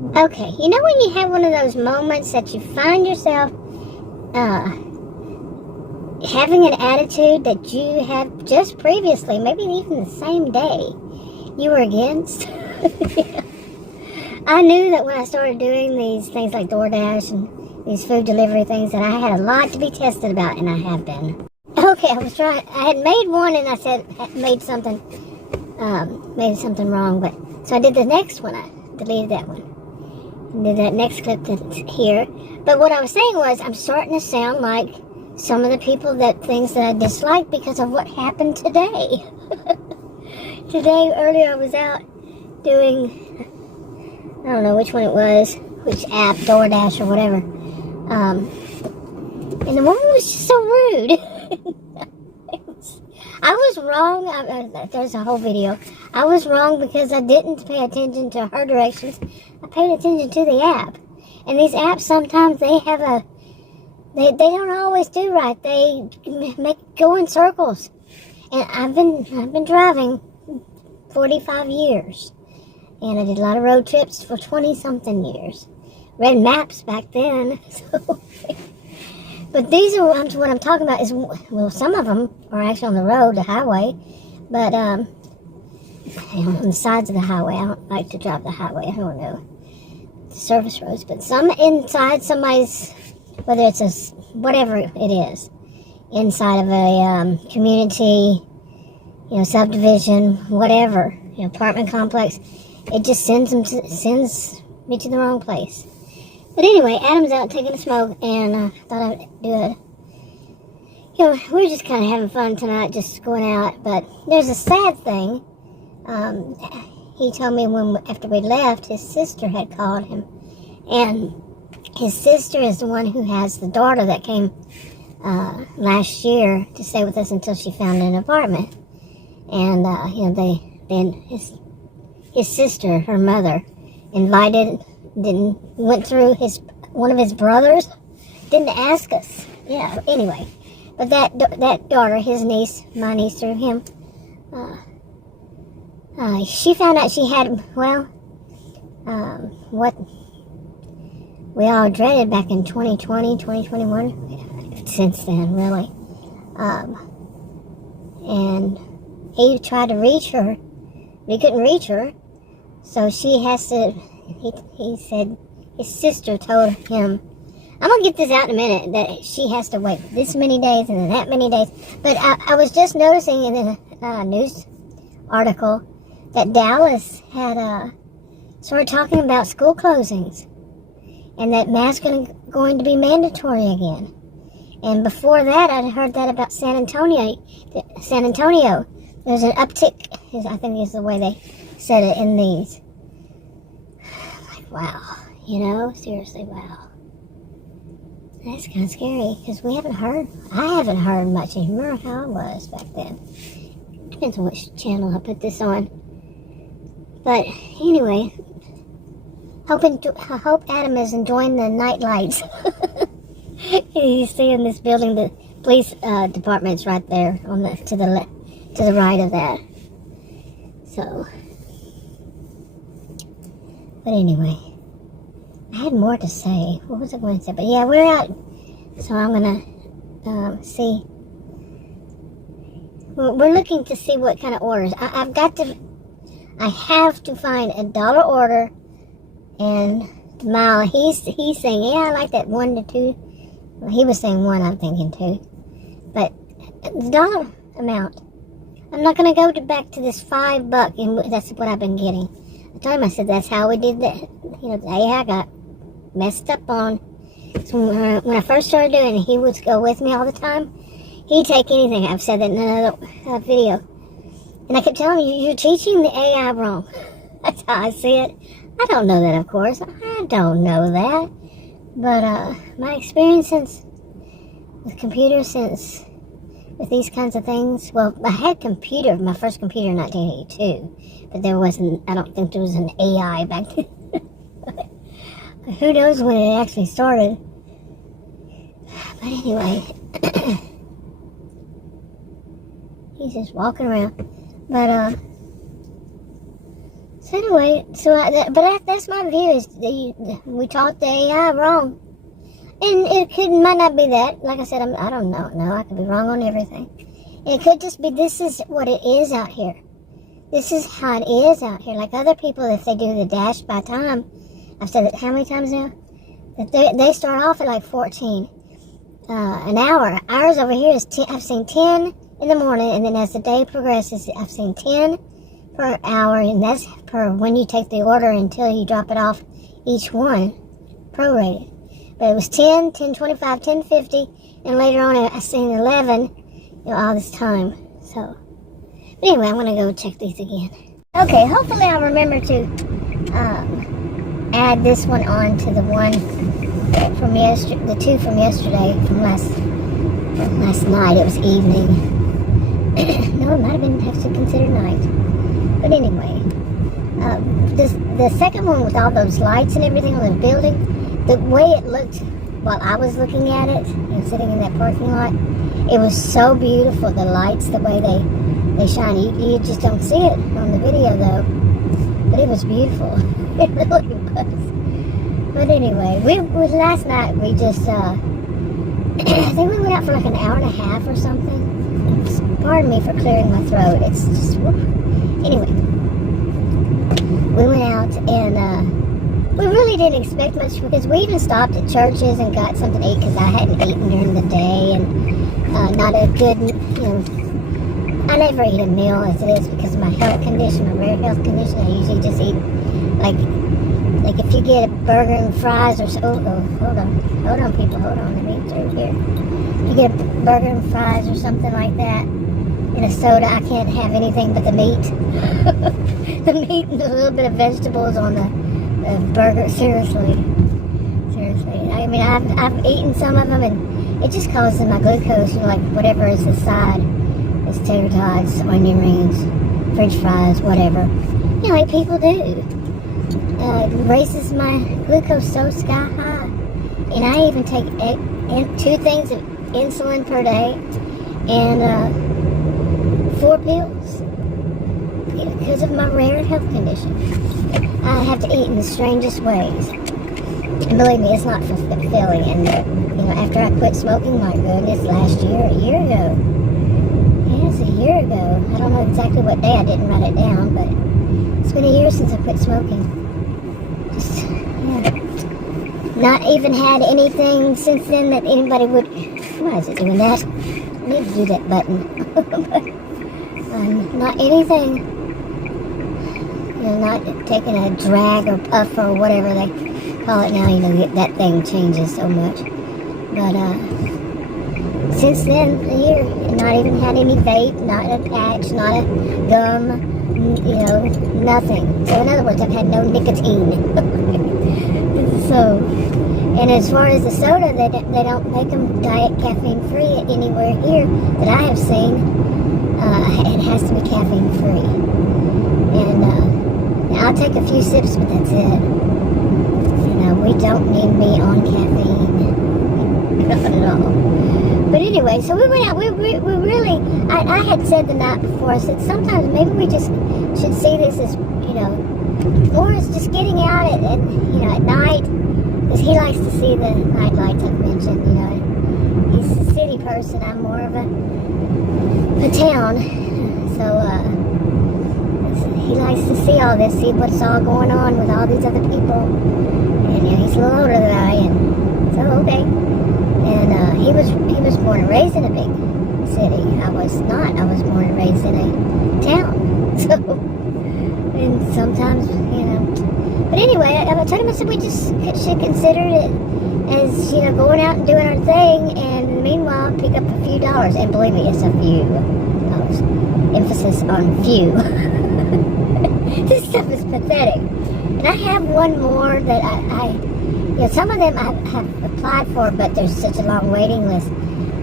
Okay, you know when you have one of those moments that you find yourself having an attitude that you had just previously, maybe even the same day, you were against? I knew that when I started doing these things like Doordash and these food delivery things, that I had a lot to be tested about, and I have been. Okay, I had made one, and I said, made something wrong, but, so I did the next one, I deleted that one. Did that next clip that's here. But what I was saying was, I'm starting to sound like some of the people things that I dislike because of what happened today. Earlier I was out doing, I don't know which one it was, which app, DoorDash or whatever. And the woman was just so rude. I was wrong. There's a whole video. I was wrong because I didn't pay attention to her directions. I paid attention to the app. And these apps, sometimes they have they don't always do right. They go in circles. And I've been driving 45 years. And I did a lot of road trips for 20-something years. Read maps back then. So, but these are what I'm talking about is, well, some of them are actually on the road, the highway, but on the sides of the highway. I don't like to drive the highway. I don't know the service roads, but some inside somebody's, whether it's whatever it is, inside of a community, subdivision, whatever, apartment complex, it just sends me to the wrong place. But anyway, Adam's out taking a smoke, and I thought I'd do it. We're just kind of having fun tonight, just going out. But there's a sad thing. He told me after we left, his sister had called him. And his sister is the one who has the daughter that came last year to stay with us until she found an apartment. And, his sister, her mother, went through one of his brothers, didn't ask us. Yeah, anyway. But that daughter, his niece, my niece through him, she found out she had, what we all dreaded back in 2020, 2021, since then, really. And he tried to reach her, but he couldn't reach her, so she has to, he said, his sister told him, I'm going to get this out in a minute, that she has to wait this many days and then that many days. But I was just noticing in a news article that Dallas had started talking about school closings and that masks are going to be mandatory again. And before that, I'd heard that about San Antonio. There's an uptick, I think is the way they said it in these. Like, wow, seriously, wow. That's kind of scary, because I haven't heard much. You remember how I was back then. Depends on which channel I put this on. But anyway, I hope Adam is enjoying the night lights. He's seeing this building, the police department's right there to the right of that. So, but anyway, I had more to say. What was I going to say? But yeah, we're out. So I'm going to see. We're looking to see what kind of orders. I have to find a dollar order and mile. He's saying, yeah, I like that 1 to 2. Well, he was saying 1, I'm thinking 2. But the dollar amount, I'm not going to go back to this $5, and that's what I've been getting. I told him, I said, that's how we did that. The day I got messed up on. So when I first started doing it, he would go with me all the time. He'd take anything. I've said that in another video. And I kept telling him, you're teaching the AI wrong. That's how I see it. I don't know that, of course. I don't know that. But my experience with computers, with these kinds of things, well, I had my first computer in 1982, but I don't think there was an AI back then. Who knows when it actually started. But anyway, he's just walking around. But, So anyway, that's my view is we taught the AI wrong. And might not be that. Like I said, I don't know. No, I could be wrong on everything. And it could just be this is what it is out here. This is how it is out here. Like other people, if they do the dash by time, I've said it how many times now? That they start off at like 14 an hour. Ours over here is 10. I've seen 10 in the morning, and then as the day progresses, I've seen 10 per hour, and that's per when you take the order until you drop it off each one, prorated. But it was 10, 10.25, 10.50, and later on I seen 11, all this time. So, but anyway, I'm gonna go check these again. Okay, hopefully I'll remember to add this one on to the one from yesterday, the two from yesterday, from last night. It was evening. No, it might have been actually considered night. But anyway, the second one with all those lights and everything on the building, the way it looked while I was looking at it, sitting in that parking lot, it was so beautiful. The lights, the way they shine. You just don't see it on the video though, but it was beautiful. It really was. But anyway, we last night we just I think we went out for like an hour and a half or something. Pardon me for clearing my throat. It's just anyway. We went out and we really didn't expect much because we even stopped at churches and got something to eat because I hadn't eaten during the day and not a good, I never eat a meal as it is because of my health condition, my rare health condition. I usually just eat like if you get a burger and fries or so. Hold on people, hold on, let me through here. If you get a burger and fries or something like that and a soda, I can't have anything but the meat. The meat and a little bit of vegetables on the burger. Seriously. I mean, I've eaten some of them and it just causes my glucose, like whatever is the side. It's tater tots, onion rings, french fries, whatever. Like people do. It raises my glucose so sky high. And I even take 2 things of insulin per day and 4 pills because of my rare health condition. I have to eat in the strangest ways. And believe me, it's not fulfilling. And after I quit smoking, my goodness, last year, a year ago. Yes, a year ago. I don't know exactly what day. I didn't write it down, but it's been a year since I quit smoking. Just, not even had anything since then that anybody would. Why is it doing that? I need to do that button. Not anything. Not taking a drag or puff or whatever they call it now. That thing changes so much. But since then, a year, not even had any vape, not a patch, not a gum, nothing. So in other words, I've had no nicotine. So, and as far as the soda, they don't make them diet caffeine free anywhere here that I have seen. It has to be caffeine free. And I'll take a few sips, but that's it. We don't need me on caffeine. Not at all. But anyway, so we went out. We really, I had said the night before, I said sometimes maybe we just should see this as, more as just getting out at night. Because he likes to see the night lights I've mentioned, He's a city person. I'm more of a town. So, he likes to see all this, see what's all going on with all these other people. And he's a little older than I am. So, okay. And he was born and raised in a big city. I was not. I was born and raised in a town. So, and sometimes, But anyway, I told him, I said, we just should consider it as, going out and doing our thing, and meanwhile, pick up a few dollars. And believe me, it's a few dollars. Emphasis on few. This stuff is pathetic. And I have one more that some of them I have applied for, but there's such a long waiting list.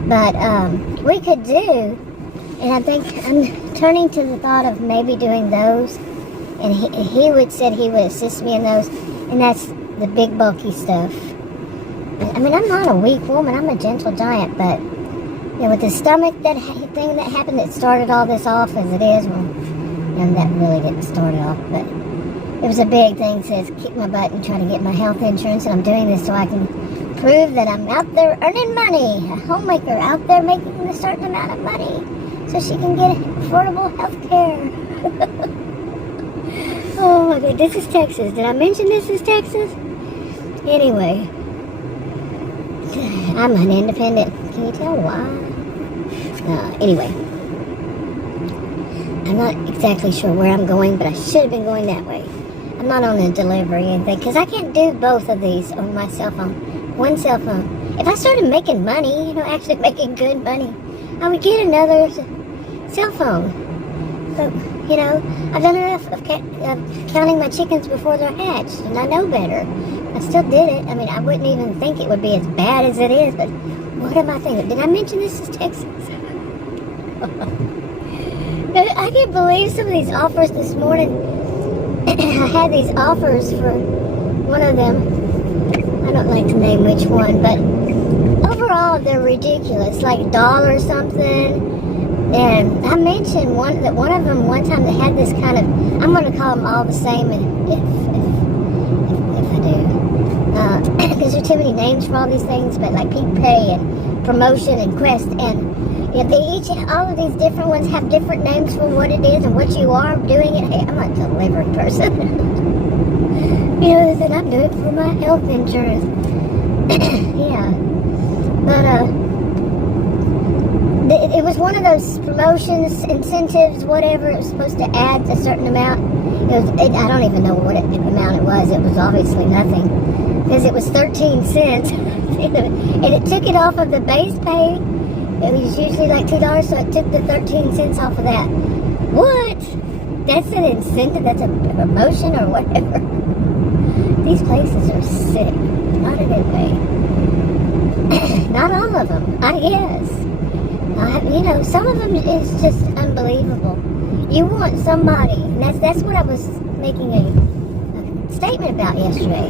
But we could do, and I think I'm turning to the thought of maybe doing those. And he said he would assist me in those, and that's the big bulky stuff. I mean, I'm not a weak woman, I'm a gentle giant, but with the stomach thing that happened that started all this off as it is, well, that really didn't start it off, but it was a big thing, says kick my butt and try to get my health insurance, and I'm doing this so I can prove that I'm out there earning money, a homemaker out there making a certain amount of money so she can get affordable health care. Oh my God, this is Texas. Did I mention this is Texas? Anyway, I'm an independent. Can you tell why? Anyway, I'm not exactly sure where I'm going, but I should have been going that way. I'm not on a delivery or anything, because I can't do both of these on my cell phone. One cell phone. If I started making money, actually making good money, I would get another cell phone. But, I've done enough of counting my chickens before they're hatched, and I know better. I still did it. I mean, I wouldn't even think it would be as bad as it is, but what am I thinking? Did I mention this is Texas? I can't believe some of these offers this morning. I had these offers for one of them. I don't like to name which one, but overall they're ridiculous, like $1 something. And I mentioned one of them one time that had this kind of, I'm going to call them all the same if I do, because there are too many names for all these things, but like Peak Pay and Promotion and Quest, and all of these different ones have different names for what it is and what you are doing it. Hey, I'm a delivery person. They said I'm doing it for my health insurance. Yeah, but it was one of those promotions, incentives, whatever. It was supposed to add a certain amount. I don't even know what amount it was. It was obviously nothing, because it was 13 cents. And it took it off of the base pay. It was usually like $2, so it took the 13 cents off of that. What? That's an incentive? That's a promotion or whatever? These places are sick. Not in any way. Not all of them, I guess. Some of them is just unbelievable. You want somebody, and that's what I was making a statement about yesterday.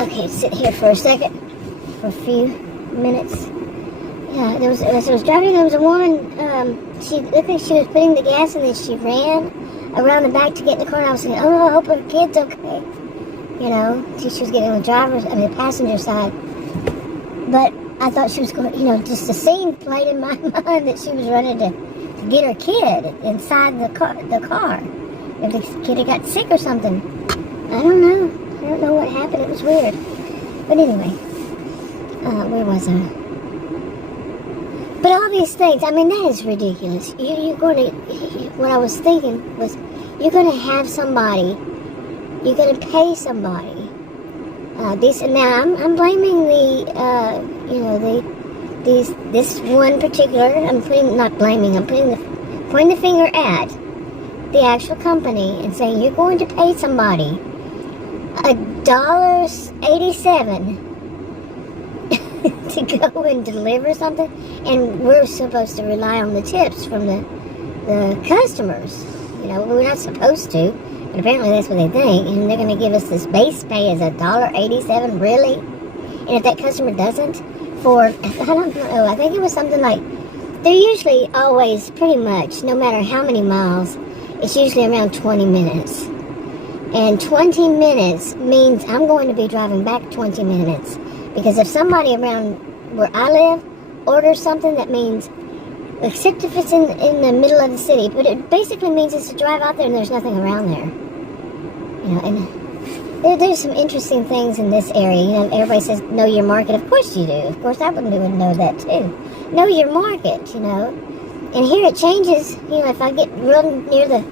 Okay, sit here for a second, for a few minutes. Yeah, as I was driving, there was a woman, she looked like she was putting the gas in, and she ran around the back to get in the car, and I was thinking, oh, I hope her kid's okay. She was getting on the passenger side. But I thought she was going, just the scene played in my mind that she was running to get her kid inside the car. If the kid had got sick or something. I don't know what happened. It was weird. But anyway, where was I? But all these things, that is ridiculous. What I was thinking was, you're going to have somebody, you're going to pay somebody. Now I'm blaming this one particular, I'm pointing the finger at the actual company and saying, you're going to pay somebody $1.87 to go and deliver something, and we're supposed to rely on the tips from the customers. We're not supposed to, but apparently that's what they think, and they're going to give us this base pay as $1.87, really? And if that customer doesn't, I don't know, I think it was something like, they're usually always pretty much, no matter how many miles, it's usually around 20 minutes. And 20 minutes means I'm going to be driving back 20 minutes. Because if somebody around where I live orders something, that means, except if it's in the middle of the city, but it basically means it's to drive out there and there's nothing around there. And there's some interesting things in this area. Everybody says, know your market. Of course you do. Of course I would know that too. Know your market, And here it changes, if I get real near the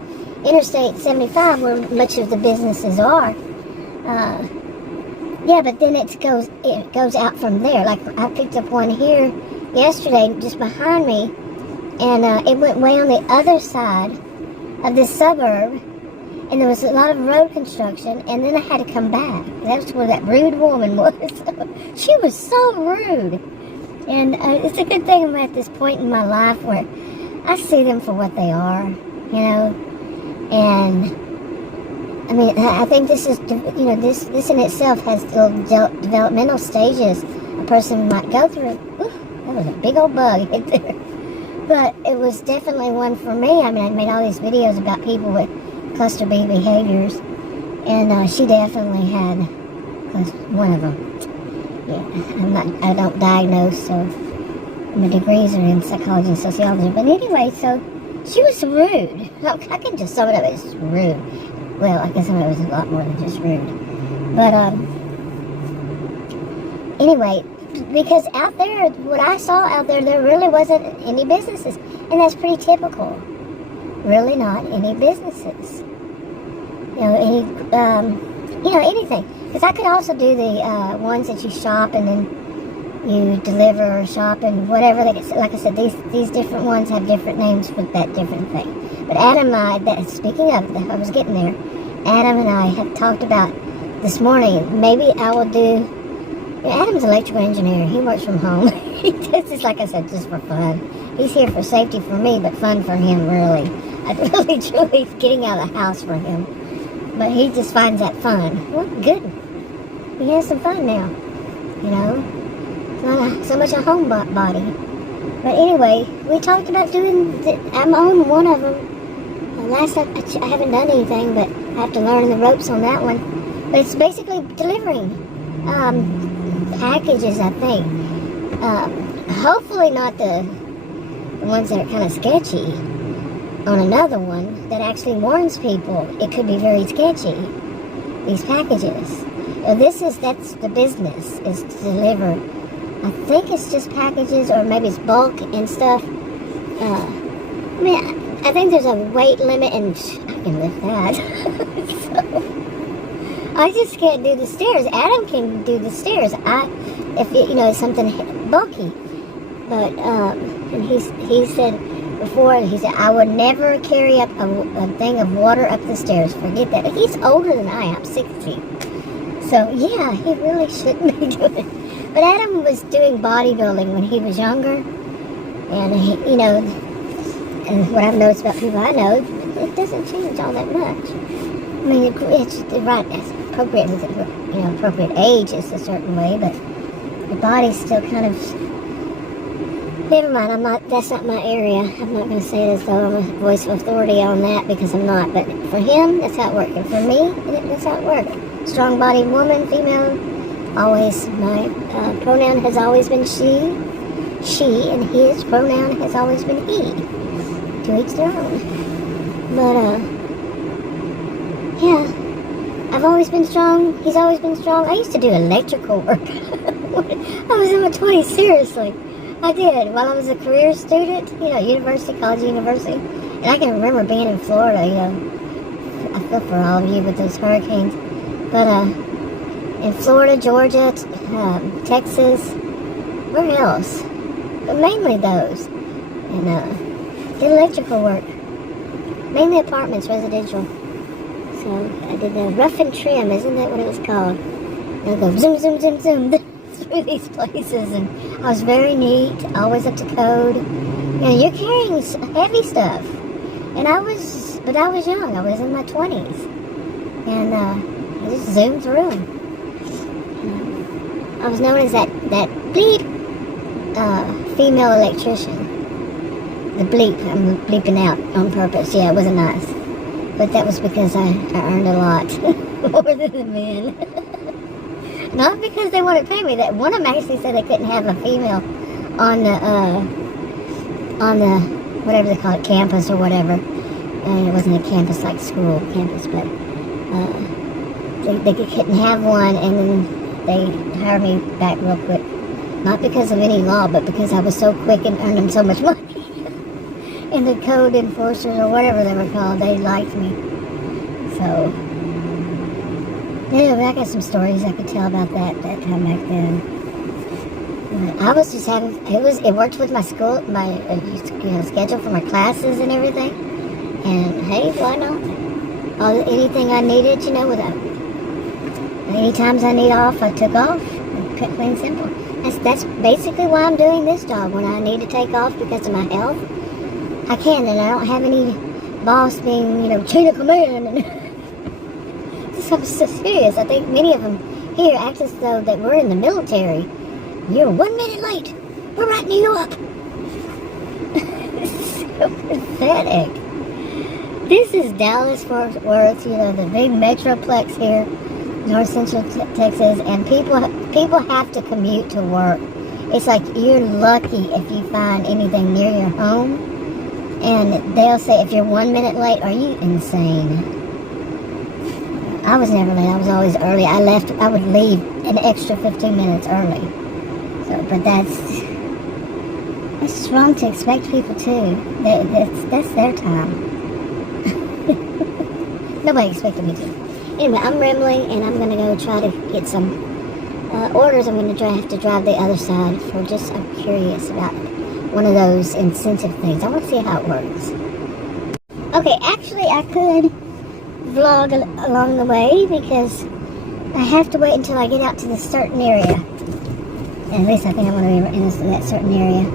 Interstate 75, where much of the businesses are, yeah, but then it goes out from there. Like, I picked up one here yesterday, just behind me, and it went way on the other side of this suburb, and there was a lot of road construction, and then I had to come back. That's where that rude woman was. She was so rude. And it's a good thing I'm at this point in my life where I see them for what they are, and I think this is, this in itself has developmental stages a person might go through. Ooh, that was a big old bug right there. But it was definitely one for me. I made all these videos about people with cluster B behaviors. And she definitely had, was one of them. Yeah, I don't diagnose, so my degrees are in psychology and sociology. But anyway, so she was rude. I can just sum it up as rude. Well, I guess some of it was a lot more than just rude. But anyway, because out there, what I saw out there, there really wasn't any businesses. And that's pretty typical. Really not any businesses. Anything. Because I could also do the ones that you shop and then you deliver or shop and whatever. Like I said, these different ones have different names for that different thing. But Adam and I, speaking of, I was getting there, Adam and I have talked about this morning, maybe I will do, Adam's an electrical engineer. He works from home. He does this, like I said, just for fun. He's here for safety for me, but fun for him, really. I really, truly, getting out of the house for him. But he just finds that fun. Well, good. He has some fun now. It's not so much a homebody. But anyway, we talked about doing, I'm on one of them. Last time, I haven't done anything, but I have to learn the ropes on that one. But it's basically delivering packages, I think. Hopefully not the ones that are kind of sketchy. On another one that actually warns people it could be very sketchy, these packages. That's the business, is to deliver. I think it's just packages, or maybe it's bulk and stuff. I think there's a weight limit, and I can lift that. So, I just can't do the stairs. Adam can do the stairs. If it's something bulky. But and he said before, he said, I would never carry up a thing of water up the stairs. Forget that. He's older than I am. I'm 60. So yeah, he really shouldn't be doing it. But Adam was doing bodybuilding when he was younger, and and what I've noticed about people I know, it doesn't change all that much. I mean, it's right, as appropriate as appropriate age is a certain way, but the body's still kind of. Never mind. That's not my area. I'm not going to say it as though I'm a voice of authority on that, because I'm not. But for him, that's how it works. And for me, that's how it works. Strong-bodied woman, female. Always, my pronoun has always been she, and his pronoun has always been he. To each their own. But, yeah. I've always been strong. He's always been strong. I used to do electrical work. I was in my 20s, seriously. I did. While I was a career student, college university. And I can remember being in Florida, I feel for all of you with those hurricanes. But, in Florida, Georgia, Texas, where else? But mainly those. And, did electrical work. Mainly apartments, residential. So, I did the rough and trim, isn't that what it was called? And I go zoom, zoom, zoom, zoom. Through these places, and I was very neat, always up to code. You're carrying heavy stuff, and I was young. I was in my 20s, and I just zoomed through them. I was known as that bleep female electrician. The bleep, I'm bleeping out on purpose. Yeah, it wasn't nice, but that was because I earned a lot more than the men. Not because they wanted to pay me. That one of them actually said they couldn't have a female on the whatever they call it, campus or whatever. And it wasn't a campus like school campus, but they couldn't have one, and then they hired me back real quick. Not because of any law, but because I was so quick and earned them so much money. And the code enforcers or whatever they were called, they liked me. So. Yeah, but I got some stories I could tell about that time back then. I was just having, it worked with my school, my schedule for my classes and everything. And hey, why not? Anything I needed, without, any times I need off, I took off. Plain and simple. That's basically why I'm doing this job. When I need to take off because of my health, I can, and I don't have any boss being, chain of command and I'm so serious. I think many of them here act as though that we're in the military. You're 1 minute late. We're writing you up. It's so pathetic. This is Dallas Fort Worth, you know, the big metroplex here, North Central Texas, and people have to commute to work. It's like you're lucky if you find anything near your home, and they'll say if you're 1 minute late, are you insane? I was never late. I was always early. I would leave an extra 15 minutes early. So, but that's just wrong to expect people to. That's their time. Nobody expected me to. Anyway, I'm rambling, and I'm going to go try to get some orders. I'm going to have to drive the other side I'm curious about one of those incentive things. I want to see how it works. Okay, actually, I could vlog along the way because I have to wait until I get out to this certain area. At least I think I'm going to be in that certain area.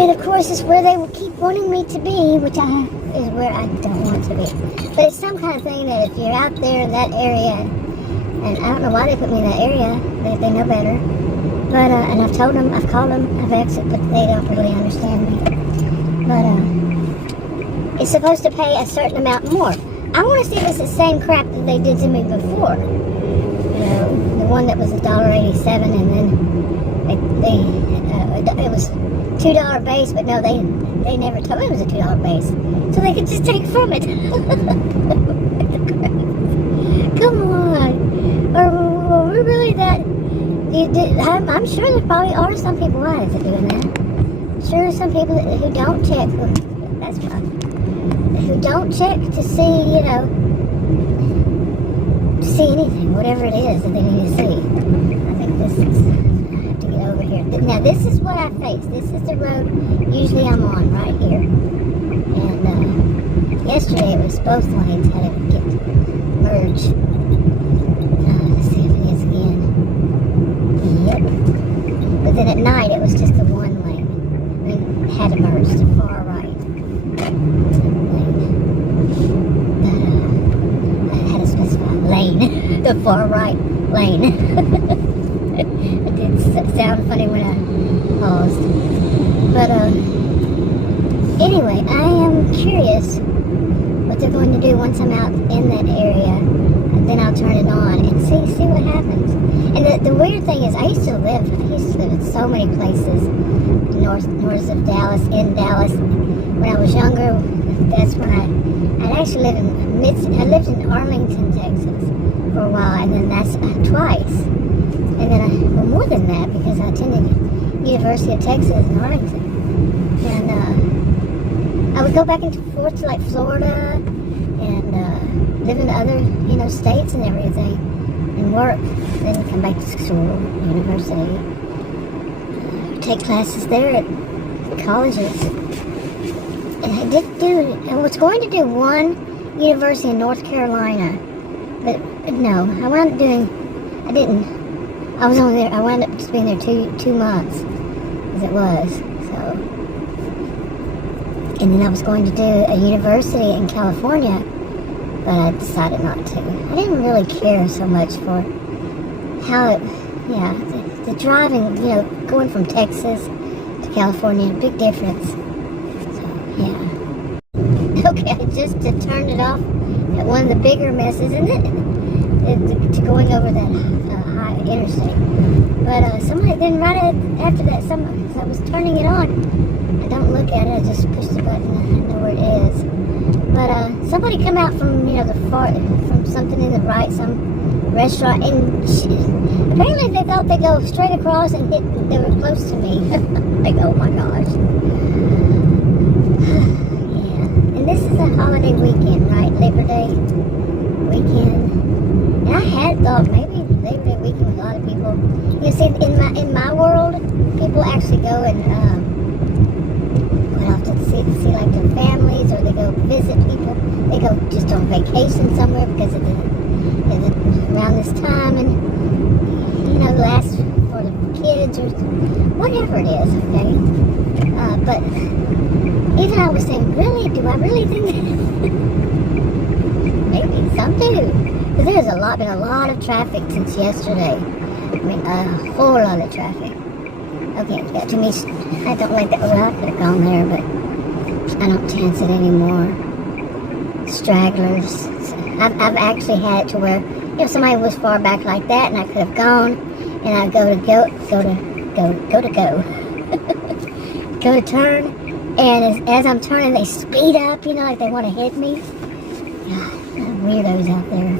And of course, it's where they will keep wanting me to be, which is where I don't want to be. But it's some kind of thing that if you're out there in that area, and I don't know why they put me in that area, they know better. But, and I've told them, I've called them, I've exit, but they don't really understand me. But, it's supposed to pay a certain amount more. I want to see if it's the same crap that they did to me before. You know, the one that was $1.87, and then it was $2 base, but no, they never told me it was a $2 base, so they could just take from it. Come on, are we really that? I'm sure there probably are some people. Why is it doing that? I'm sure there's some people who don't check. That's fine. Who don't check to see, you know, see anything, whatever it is that they need to see. I think this is. Over here. Now this is what I face. This is the road usually I'm on right here. And yesterday it was both lanes had to get merged. Let's see if it is again. Yep. But then at night it was just the one lane. I mean, it had to merge to far right. But I had to specify lane. The far right lane. It did sound funny when I paused. But, anyway, I am curious what they're going to do once I'm out in that area. And then I'll turn it on and see what happens. And the weird thing is, I used to live in so many places north of Dallas, in Dallas. When I was younger, that's when I actually lived in Arlington, Texas for a while, and then that's twice. And then more than that, because I attended University of Texas in Arlington. And I would go back and forth to like Florida and live in other, you know, states and everything and work. Then come back to school, university, take classes there at colleges. And I was going to do one university in North Carolina, but no, I wound up just being there two months, as it was, so. And then I was going to do a university in California, but I decided not to. I didn't really care so much for how the driving, you know, going from Texas to California, big difference. So, yeah. Okay, I just turned it off at one of the bigger messes, and then to going over that high interstate. But somebody then right after that, as I was turning it on, I don't look at it, I just push the button, I know where it is. But somebody come out from, you know, from something in the right, some restaurant, and apparently they thought they'd go straight across and they were close to me. Like, oh my gosh. Yeah, and this is a holiday weekend, right? Labor Day weekend. And I had thought maybe Labor Day weekend with a lot of people. You see, in my world, people actually go and quite often see like their families, or they go visit people. They go just on vacation somewhere because it's around this time, and you know, last for the kids or whatever it is. Okay, but even I was saying, really, do I really think that? Maybe some do. Because there's been a lot of traffic since yesterday. I mean, a whole lot of traffic. Okay, that to me, I don't like that. Well, I could have gone there, but I don't chance it anymore. stragglers. I've actually had it to where, you know, somebody was far back like that, and I could have gone, and I go to turn, and as I'm turning, they speed up, you know, like they want to hit me. Weirdos out there.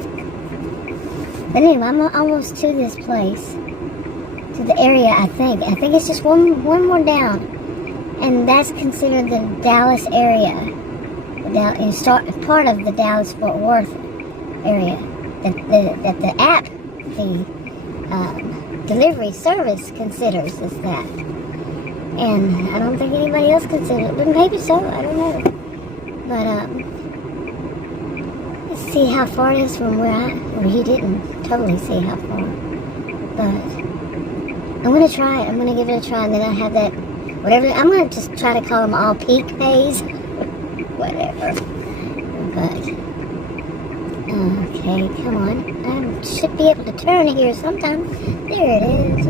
But anyway, I'm almost to this place, to the area. I think it's just one more down, and that's considered the Dallas area. Part of the Dallas-Fort Worth area that the app, the delivery service considers as that. And I don't think anybody else considers it, but maybe so, I don't know. But let's see how far it is from where you didn't totally see how far. But I'm going to try it. I'm going to give it a try, and then I have that, whatever, I'm going to just try to call them all peak pays. Whatever. But, okay, come on. I should be able to turn here sometime. There it is.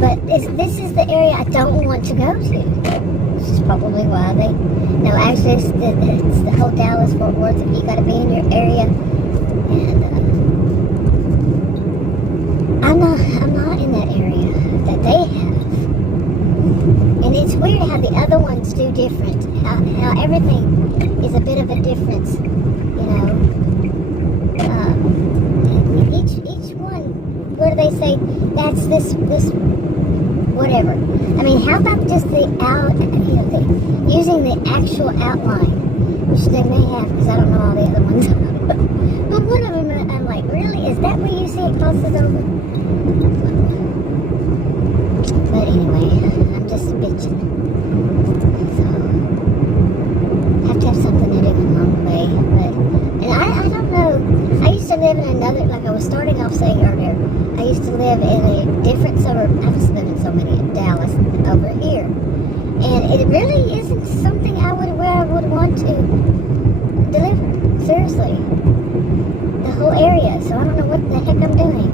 But this is the area I don't want to go to. Which is probably why they... No, actually, it's the whole Dallas-Fort Worth. If you got to be in your area. And I'm not in that area that they have. And it's weird how the other ones do different. How everything is a bit of a difference, you know. Each one, where do they say that's this whatever? I mean, how about just using the actual outline, which they may have, because I don't know all the other ones. But one of them, I'm like, really? Is that where you say it crosses over? But anyway, I'm just bitching. So, have to have something to do along the way. And I don't know. I used to live in another, like I was starting off saying earlier, I used to live in a different suburb. I've just lived in so many in Dallas over here. And it really isn't something where I would want to deliver. Seriously. The whole area. So I don't know what the heck I'm doing.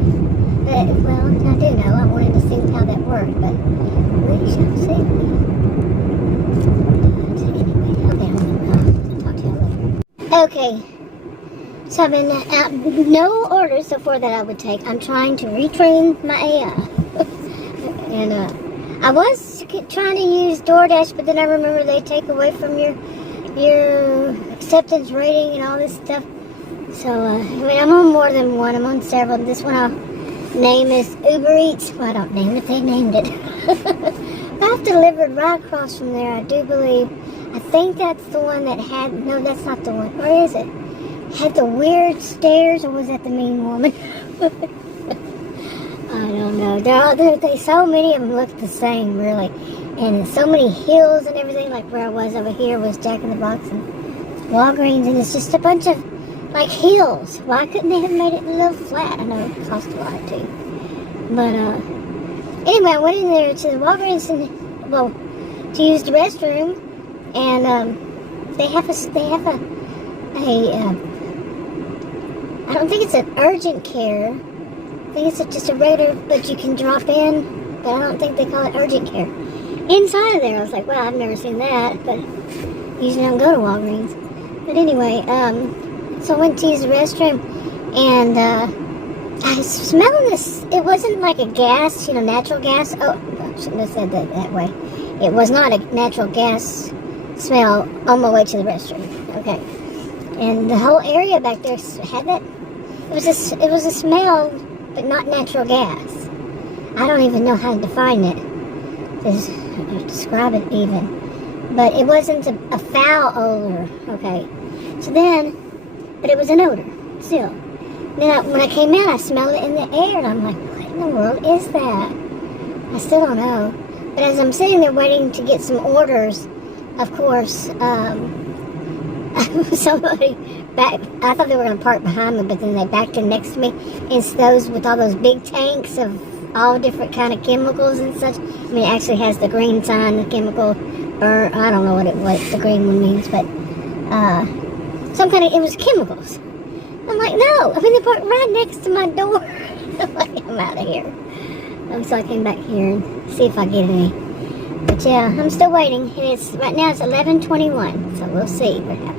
But, well, I do know. I wanted to see how that worked, but we shall see. Anyway, okay, I'll talk to y'all later. Okay, so I've been out, no orders so far that I would take. I'm trying to retrain my AI. And I was trying to use Doordash, but then I remember they take away from your acceptance rating and all this stuff. So, I mean, I'm on more than one. I'm on several. This one I'll name is UberEats. Well, I don't name it, they named it. I've delivered right across from there, I do believe. I think that's the one that had, no, that's not the one. Where is it? Had the weird stairs, or was that the mean woman? I don't know. So many of them look the same, really. And so many hills and everything, like where I was over here was Jack in the Box and Walgreens, and it's just a bunch of like hills. Why couldn't they have made it a little flat? I know it cost a lot too. But anyway, I went in there to the Walgreens to use the restroom, and they have a I don't think it's an urgent care. I think it's just a regular, but you can drop in. But I don't think they call it urgent care. Inside of there, I was like, well, I've never seen that, but usually I don't go to Walgreens. But anyway, so I went to use the restroom, and I was smelling this. It wasn't like a gas, natural gas. Oh, I shouldn't have said that way. It was not a natural gas smell on my way to the restroom. Okay, and the whole area back there had that. It was a smell, but not natural gas. I don't even know how to define it. Describe it even. But it wasn't a foul odor. Okay, so then. But it was an odor, still. Then when I came out, I smelled it in the air, and I'm like, what in the world is that? I still don't know. But as I'm sitting there waiting to get some orders, of course, somebody back, I thought they were going to park behind me, but then they backed in next to me. It's those with all those big tanks of all different kind of chemicals and such. I mean, it actually has the green sign, the chemical burn. I don't know what the green one means, but some kind of, it was chemicals. I'm like, no. I mean, they parked right next to my door. I'm like, I'm out of here. So I came back here and see if I get any. But yeah, I'm still waiting. And it's right now it's 11:21, so we'll see what happens.